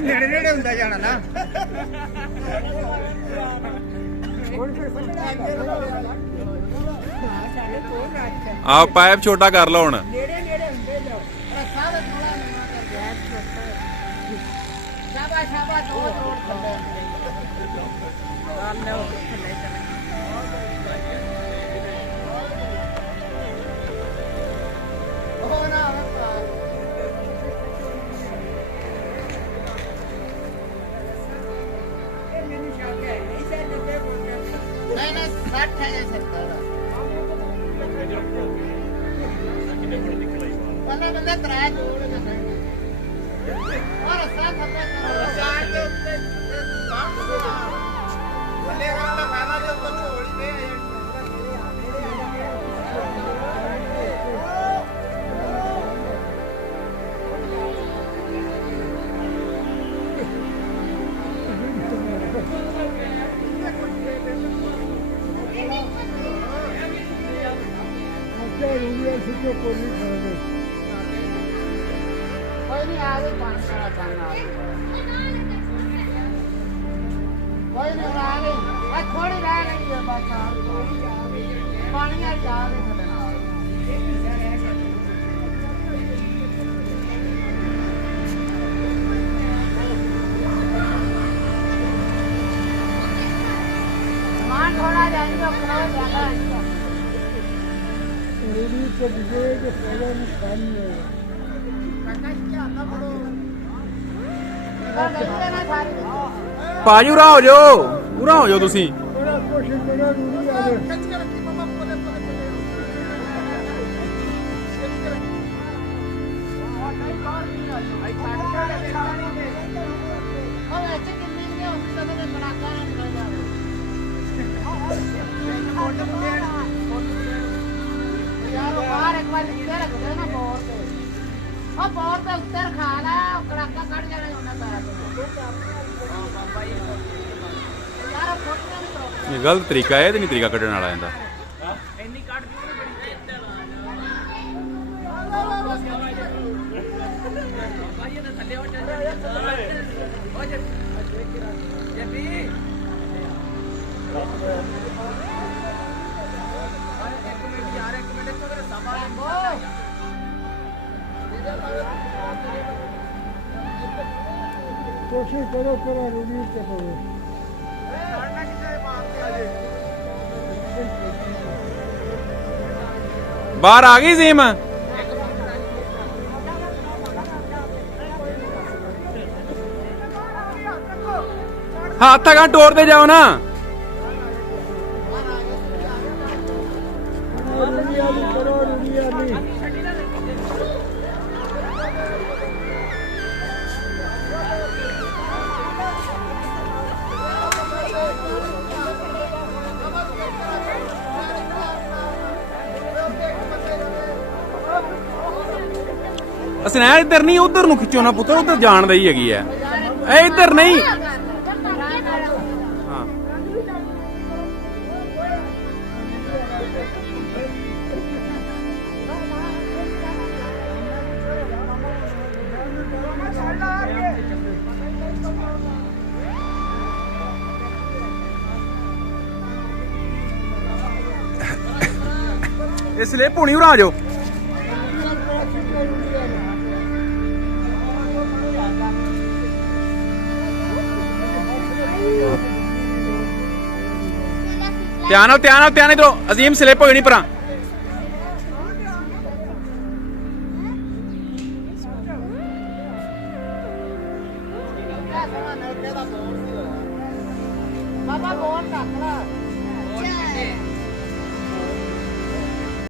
ਨੇੜੇ ਨੇੜੇ ਹੁੰਦਾ ਜਾਣਾ ਨਾ। ਆ ਪਾਈਪ ਛੋਟਾ ਕਰ ਲਓ ਹੁਣ। ਨੇੜੇ ਨੇੜੇ ਹੁੰਦੇ ਲੋ ਰਸਾ ਦਾ ਥੋੜਾ ਨਵਾਂ ਕਰ ਗਿਆ ਛੋਟਾ ਸ਼ਾਬਾ ਦੋ ਤੋੜ ਥੱਲੇ ਆ ਲਓ ਥੱਲੇ ਚਲੇ ਉਹ ਨਾ ਇਹ ਮੈਨੂੰ ਸ਼ੌਕ ਹੈ ਇਸੇ ਦੇ ਨਹੀਂ ਨਹੀਂ 60 ਹੈ 70 ਪਹਿਲਾਂ ਬੰਦਾ ਤਰਾ ਜੋੜ ਕੇ ਔਰ ਰਸਾ ਥੱਲੇ ਰਸਾ ਦੇ ਉੱਤੇ ਥੱਲੇ ਵਾਲਾ ਫਾਇਦਾ ਦੇ ਉੱਤੇ ਛੋੜੀ ਦੇ कोई नहीं आ गए पानी का खाना कोई नहीं आ गई थोड़ी रह गई है बस पानी आ जा मान थोड़ा जाएंगे ज्यादा ਭਾਜੀ ਉਰਾ ਹੋ ਜਾਓ, ਉਰਾ ਹੋ ਜਾਓ ਤੁਸੀਂ। ਇਹ ਗਲਤ ਤਰੀਕਾ ਹੈ, ਇਹ ਤੇ ਨਹੀਂ ਤਰੀਕਾ ਕੱਢਣ ਵਾਲਾ ਇਹਦਾ। कोशिश करो थोड़ा रिलीज करो। बाहर आ गई सीम। हाथ तक टोरते जाओ ना। ਅਸੀਂ ਨਾ ਇੱਧਰ ਨਹੀਂ ਉਧਰ ਨੂੰ ਖਿੱਚੋ ਨਾ ਪੁੱਤਰ, ਉਧਰ ਜਾਣ ਦਾ ਹੀ ਹੈਗੀ ਹੈ, ਇਹ ਇੱਧਰ ਨਹੀਂ। ਹਾਂ ਇਸ ਲਈ ਪੁਣੀ ਉਰਾ ਆ ਜਾਓ। ਧਿਆਨ ਇਧਰੋਂ ਅਜ਼ੀਮ ਸਲਿੱਪ ਹੋ ਜਾਣੀ ਪਰਾਂ। ਬਾਬਾ ਬੋਲ ਰੱਖ ਲੈ